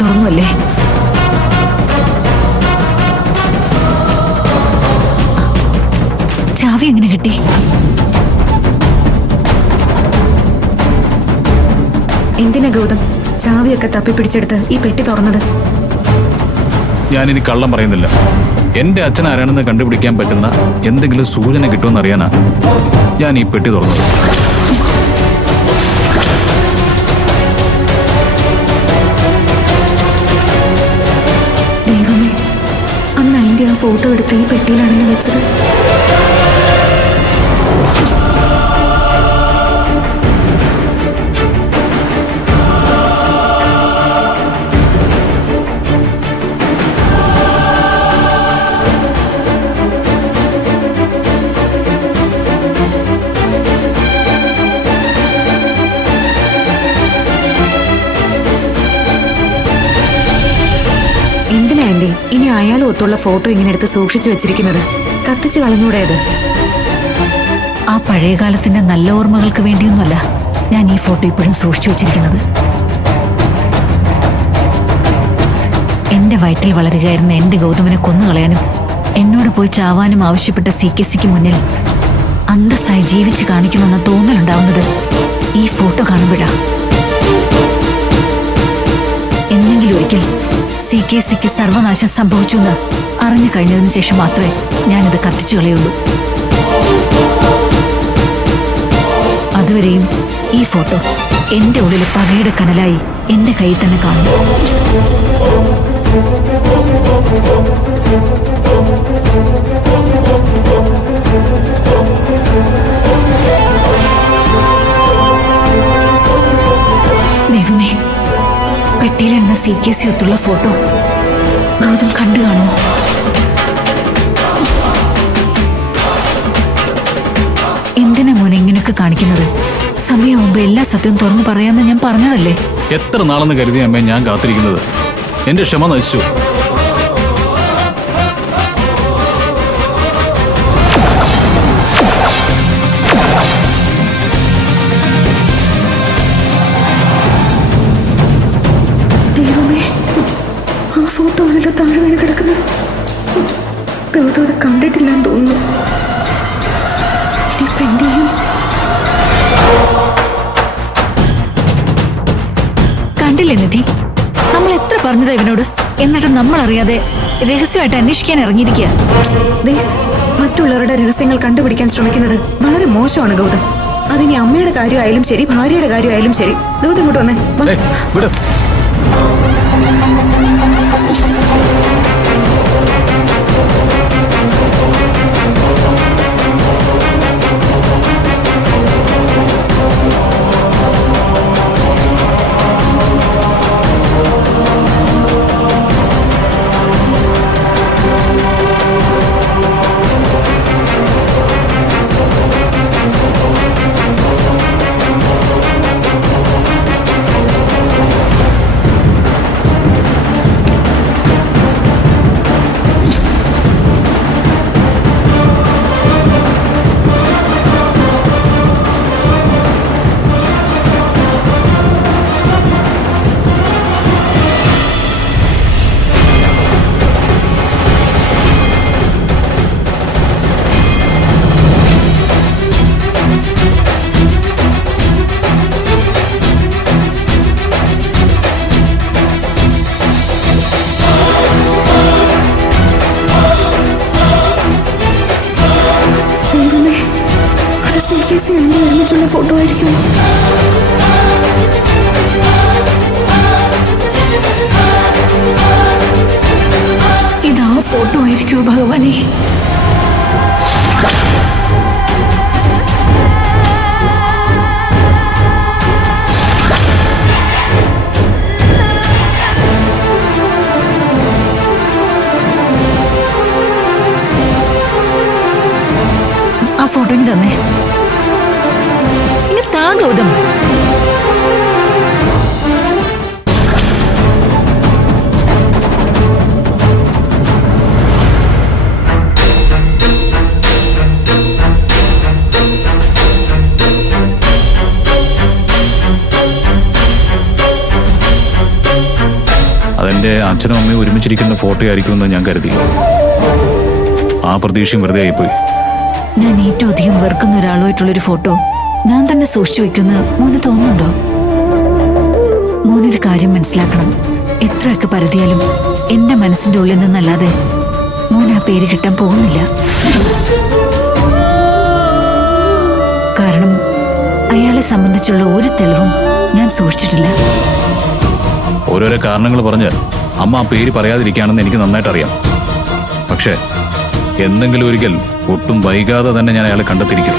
തുറന്നു അല്ലേ? ചാവി എങ്ങനെ കിട്ടി? എന്തിനാ ഗൗതം ചാവിയൊക്കെ തപ്പിപ്പിടിച്ചെടുത്ത് ഈ പെട്ടി തുറന്നത്? ഞാനിനി കള്ളം പറയുന്നില്ല. എന്റെ അച്ഛൻ ആരാണെന്ന് കണ്ടുപിടിക്കാൻ പറ്റുന്ന എന്തെങ്കിലും സൂചന കിട്ടുമെന്ന് അറിയാനാ ഞാൻ ഈ പെട്ടി തുറന്നത്. ദൈവമേ, അന്ന് അതിന്റെ ആ ഫോട്ടോ എടുത്ത് ഈ പെട്ടിയിലാണെന്ന് വെച്ചത്. എന്തിനാ ആന്റി ഇനി അയാൾ ഒത്തുള്ള ഫോട്ടോ ഇങ്ങനെ എടുത്ത് സൂക്ഷിച്ചു വെച്ചിരിക്കുന്നത്? കത്തിച്ചു കളഞ്ഞൂടെ അത്? ആ പഴയ കാലത്തിന്റെ നല്ല ഓർമ്മകൾക്ക് വേണ്ടിയൊന്നുമല്ല ഞാൻ ഈ ഫോട്ടോ ഇപ്പോഴും സൂക്ഷിച്ചു വെച്ചിരിക്കുന്നത്. എന്റെ വയറ്റിൽ വളരുകയായിരുന്ന എന്റെ ഗൗതമനെ കൊന്നുകളയാനും എന്നോട് പോയി ചാവാനും ആവശ്യപ്പെട്ട CKCക്ക് മുന്നിൽ അന്തസ്സായി ജീവിച്ചു കാണിക്കുമെന്ന തോന്നലുണ്ടാവുന്നത് ഈ ഫോട്ടോ കാണുമ്പോഴാ. എന്തെങ്കിലും ഒരിക്കൽ CKCക്ക് സർവനാശം സംഭവിച്ചു എന്ന് അറിഞ്ഞു കഴിഞ്ഞതിന് ശേഷം മാത്രമേ ഞാനിത് കത്തിച്ചു കളയുള്ളൂ. അതുവരെയും ഈ ഫോട്ടോ എന്റെ ഉള്ളിൽ പകയുടെ കനലായി എന്റെ കയ്യിൽ തന്നെ കാണും. ദൈവമേ, പെട്ടിയിലെന്ന CKC ഒത്തുള്ള ഫോട്ടോ ഗൗതം കണ്ടു കാണുമോ? എന്തിനാ മോനെ ഇങ്ങനെയൊക്കെ കാണിക്കുന്നത്? സമയമാകുമ്പോ എല്ലാ സത്യവും തുറന്നു പറയാമെന്ന് ഞാൻ പറഞ്ഞതല്ലേ? എത്ര നാളെന്ന് കരുതിയ അമ്മയെ ഞാൻ കാത്തിരിക്കുന്നത്. എന്റെ ക്ഷമ നശിച്ചു. ദൈവമേ, ആ ഫോട്ടോ ആണല്ലോ താഴെ വീണ് കിടക്കുന്നത്. ഗൗതം അത് കണ്ടിട്ടില്ലാന്ന് തോന്നുന്നു. ഇനിയിപ്പോ എന്ത് ചെയ്യും? കണ്ടില്ലേ നിധി, നമ്മൾ എത്ര പറഞ്ഞതാ ഇവനോട്? എന്നിട്ട് നമ്മൾ അറിയാതെ രഹസ്യമായിട്ട് അന്വേഷിക്കാൻ ഇറങ്ങിയിരിക്കുക. മറ്റുള്ളവരുടെ രഹസ്യങ്ങൾ കണ്ടുപിടിക്കാൻ ശ്രമിക്കുന്നത് വളരെ മോശമാണ് ഗൗതം. അതിനി അമ്മയുടെ കാര്യമായാലും ശരി, ഭാര്യയുടെ കാര്യമായാലും ശരി. ഗൗതം ഇങ്ങോട്ട് വന്നേ. ഒരുമിച്ചുള്ള ഫോട്ടോ ആയിരിക്കും. ഇതാ ഫോട്ടോ ആയിരിക്കുമോ ഭഗവാനെ? ആ ഫോട്ടോ ഇനി തന്നെ ഇങ്ങ താ ഗൗതം. അച്ഛനും അമ്മയും ഒരുമിച്ചിരിക്കുന്ന ഫോട്ടോ ആയിരിക്കുമെന്ന് ഞാൻ കരുതി. ആ പ്രതീക്ഷയും വെറുതെ ആയിപ്പോയി. ഞാൻ ഏറ്റവും അധികം വെറുക്കുന്ന ഒരാളുമായിട്ടുള്ളൊരു ഫോട്ടോ ഞാൻ തന്നെ സൂക്ഷിച്ചു വെക്കുമെന്ന് മോന് തോന്നുന്നുണ്ടോ? മോനൊരു കാര്യം മനസ്സിലാക്കണം. എത്രയൊക്കെ പരതിയാലും എന്റെ മനസ്സിന്റെ ഉള്ളിൽ നിന്നല്ലാതെ മോൻ ആ പേര് കിട്ടാൻ പോകുന്നില്ല. കാരണം അയാളെ സംബന്ധിച്ചുള്ള ഒരു തെളിവും ഞാൻ സൂക്ഷിച്ചിട്ടില്ല. ഓരോരോ കാരണങ്ങൾ പറഞ്ഞ് അമ്മ ആ പേര് പറയാതിരിക്കുകയാണെന്ന് എനിക്ക് നന്നായിട്ട് അറിയാം. പക്ഷേ എന്തെങ്കിലും ഒരിക്കൽ ഒട്ടും വൈകാതെ തന്നെ ഞാൻ അയാളെ കണ്ടെത്തിയിരിക്കും.